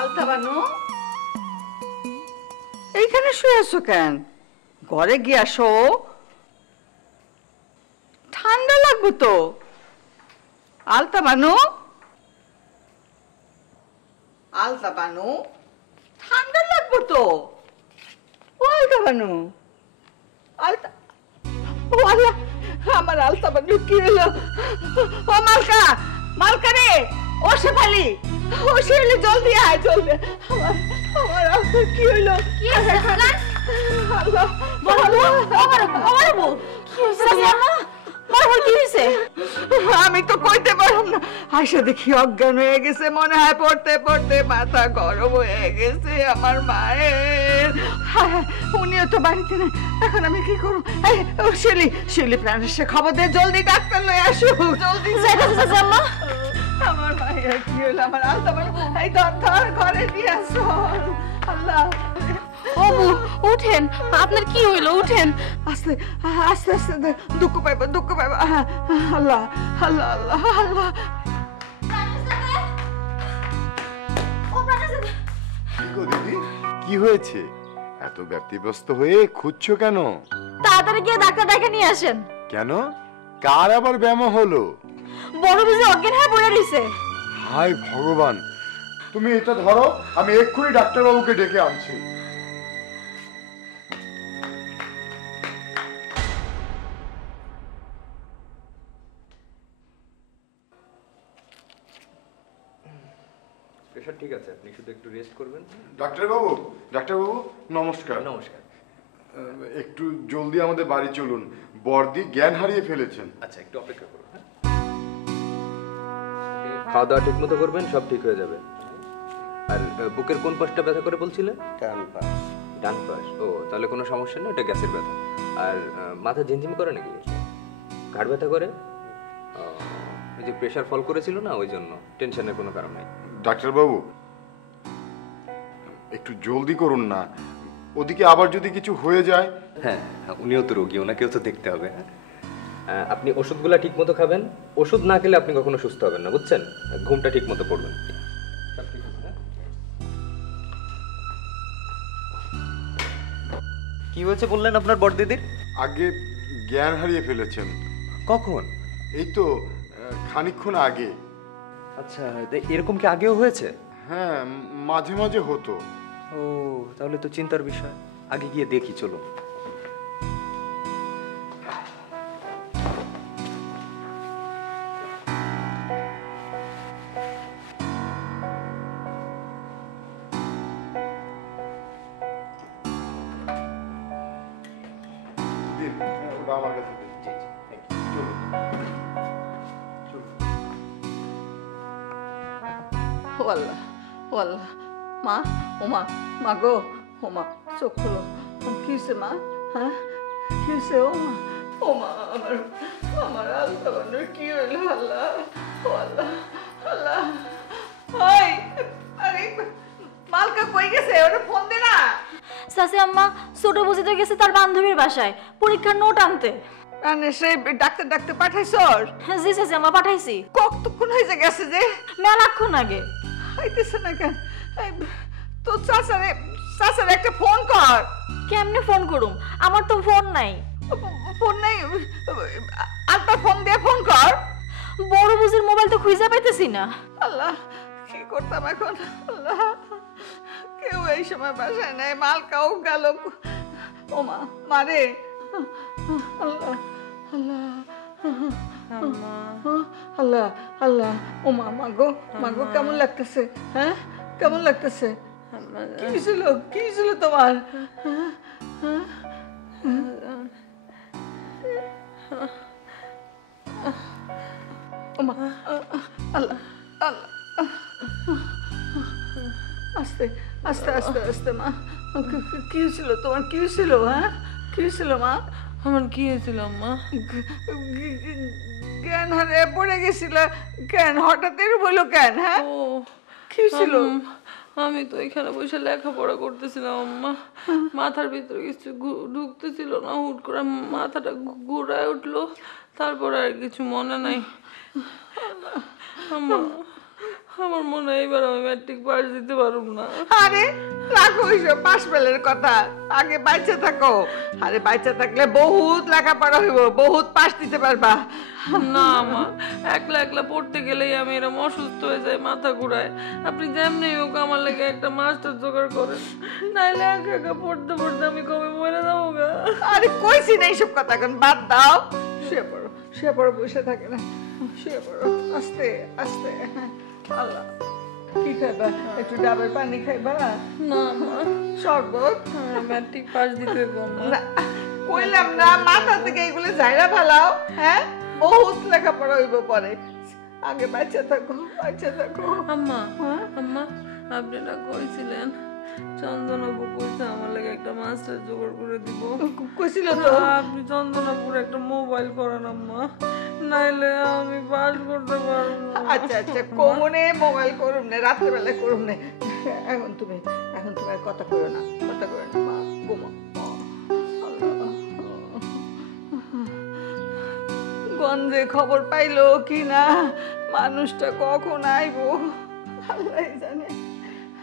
আলতা বানু, এইখানে শুয়ে আছো কেন? ঘরে গিয়ে আসো, ঠান্ডা লাগবে তো। আলতা বানু, আলতা বানু, ঠান্ডা লাগবে তো। ও আলতা বানু, আলতা, ও আল্লাহ, আমার আলতা বানু কি হলো? ও মালকা, মালকা রে, ও শেফালি, ও শেফালি, জলদি আয়, জলদি। আমার আমার আলতা কি হইলো? কি হয়েছে খালা? আল্লাহ, বলো, আমার বউ কি হয়েছে? কি হয়েছে? আমি তো কইতে পারলাম না। আয়সা দেখি অজ্ঞান হয়ে গেছে, মনে হয় পড়তে পড়তে মাথা গরম হয়ে গেছে আমার মায়ের। উনিও তো বাড়িতে নেই, এখন আমি কি করব? শিলি, শিলি প্রাণের সে খবর দে, জলদি ডাক্তার লয়ে আসো, জলদি। আমার মায়ের কি হলো? আমার আলতা বানু, এই ধর ধর, ঘরে নিয়ে আসো। আল্লাহ, ওবু উঠেন, আপনার কি হইলো? উঠেন, আস্তে আস্তে আস্তে, দুঃখ পাইব, দুঃখ পাইব। আল্লাহ আল্লাহ আল্লাহ আল্লাহ। দিদি, কি হয়েছে? এত ব্যতিব্যস্ত হয়ে খুঁজছো কেন? তাড়াতাড়ি গিয়ে ডাক্তার ডেকে নিয়ে আসেন। কেন? কার আবার ব্যায়াম হলো? বড় বুঝি অজ্ঞান হয়ে পড়ে রইছে। হায় ভগবান, তুমি এটা ধরো, আমি এক্ষুনি ডাক্তারবাবুকে ডেকে আনছি। প্রেশার ঠিক আছে, আপনি শুধু একটু রেস্ট করবেন। ডাক্তারবাবু, ডাক্তারবাবু নমস্কার। নমস্কার। একটু জলদি আমাদের বাড়ি চলুন, বর্দি জ্ঞান হারিয়ে ফেলেছেন। আচ্ছা, একটু অপেক্ষা করুন। হ্যাঁ, খাওয়া দাওয়া ঠিক মতো করবেন, সব ঠিক হয়ে যাবে। আর বুকের কোন পাশটা ব্যথা করে বলছিলেন? ডান পাশ। ডান পাশ। ও, তাহলে কোনো সমস্যা নেই, ওটা গ্যাসের ব্যথা। আর মাথা ঝিমঝিম করে নাকি? ঘাড় ব্যথা করে? ওই যে প্রেশার ফল করেছিল না, ওই জন্য। টেনশনের কোনো কারণ নেই। ডাক্তারবাবু একটু জলদি করুন না, ওদিকে আবার যদি কিছু হয়ে যায়। হ্যাঁ, উনিও তো রোগী, ওনাকেও তো দেখতে হবে। আপনি ওষুধগুলা ঠিক মতো খাবেন, ওষুধ না খেলে আপনি কখনো সুস্থ হবেন না, বুঝছেন? ঘুমটা ঠিক মতো পড়বেন। কি হয়েছে বললেন আপনার বড়দিদির? আগে জ্ঞান হারিয়ে ফেলেছেন। কখন? এই তো খানিকক্ষণ আগে। আচ্ছা, এরকম কি আগেও হয়েছে? হ্যাঁ, মাঝে মাঝে হতো। ও, তাহলে তো চিন্তার বিষয়। আগে গিয়ে দেখি, চলো। ওটা আমার কাছে দিন। চলুন চলুন। ও আল্লাহ, ও আল্লাহ, মা, ও মা, মা গো, ও মা, চোখ খোলো। কি হয়েছে মা? হ্যাঁ, কি হয়েছে? ও মা, ও মা, আমার আমার আলতা বানুর কি হইলো? আল্লাহ, ও আল্লাহ, আল্লাহ। ওই, আরে মালকা কই গেছে? ওরে ফোন দে না। সাসি আম্মা ছোট বুঝি তো গেছে তার বান্ধবীর বাসায় পরীক্ষার নোট আনতে। সে ডাক্তার ডাক্তার পাঠাইছর? জি সাসি আম্মা, পাঠাইছি। কতক্ষণ হয়েছে গেছে যে? মেলাক্ষণ আগে। হইতেছে না কেন? তো চাচারে একটা ফোন কর। কেমনে ফোন করুম? আমার তো ফোন নাই। ফোন নাই? আলতা ফোন দিয়ে ফোন কর। বড় বুঝির মোবাইল তো খুঁজে পাইতেছি না। আল্লাহ, কি করতাম এখন? আল্লাহ, কেউ এই সময় বাসায় নাই, মালকাও গেল। ও মা, মারে, আল্লাহ আল্লাহ আল্লাহ আল্লাহ। ও মা, মাগো মাগো, কেমন লাগতেছে? হ্যাঁ, কেমন লাগতেছে? কি ছিল, কি ছিল তোমার? ও মা, আল্লাহ আল্লাহ। আস্তে আস্তে আস্তে আস্তে মা, কি হয়েছিল তোমার? কি হয়েছিল? হ্যাঁ, কি হয়েছিল মা? আমার কি হয়েছিল আম্মা? জ্ঞান হারিয়ে পড়ে গেছিল। জ্ঞান হঠাৎ এর বলো কেন? হ্যাঁ, ও কি হয়েছিল? আমি তো এখানে বসে লেখাপড়া করতেছিলাম আম্মা, মাথার ভিতরে কিছু ঢুকতেছিল না, হুট করে মাথাটা ঘুরায় উঠলো, তারপর আর কিছু মনে নাই আম্মা। আমার মনে হয় এবার আমি ম্যাট্রিক পাস দিতে পারব না। আরে রাখো এইসব পাশ ফেলের কথা, আগে বাচ্চা থাকো। আরে বাচ্চা থাকলে বহুত লেখাপড়া হইব, বহুত পাশ দিতে পারবা। না মা, একলা একলা পড়তে গেলেই আমি এরকম অসুস্থ হয়ে যাই, মাথা ঘুরায়। আপনি যেমনি হোক আমার লাগে একটা মাস্টার জোগাড় করেন, নাইলে একা একা পড়তে পড়তে আমি কবে মরে যাবো গা। আরে কইছি না এইসব কথা, এখন বাদ দাও। শুয়ে পড়ো বসে থাকে না, শুয়ে পড়ো আস্তে আস্তে। আল্লাহ, কি খাইবা? একটু ডাবের পানি খাইবা? না মা, শরবত? আমার ম্যাট্রিক পাস দিতে হইব না। না, কইলাম না মাথা থেকে এগুলো ঝাইরা ফেলাও। হ্যাঁ, বহুত লেখাপড়া হইব পরে, আগে বাচ্চা থাকো, বাচ্চা থাকো। আম্মা, আম্মা, আপনি না কইছিলেন চন্দনাপু কইছে আমার লাগে একটা মাস্টার জোগাড় করে দিব। কইছিল তো। আপনি চন্দনাপুর একটা মোবাইল করেন আম্মা, নাইলে আমি পাস করতে পারবো না। আচ্ছা আচ্ছা, কোমনে মোবাইল করুম না, রাত্রেবেলা করুম না। এখন তুমি আর কথা কইও না, কথা কইও না মা, ঘুমো। গঞ্জে খবর পাইলো কি না, মানুষটা কখন আইবো আল্লাহ জানে।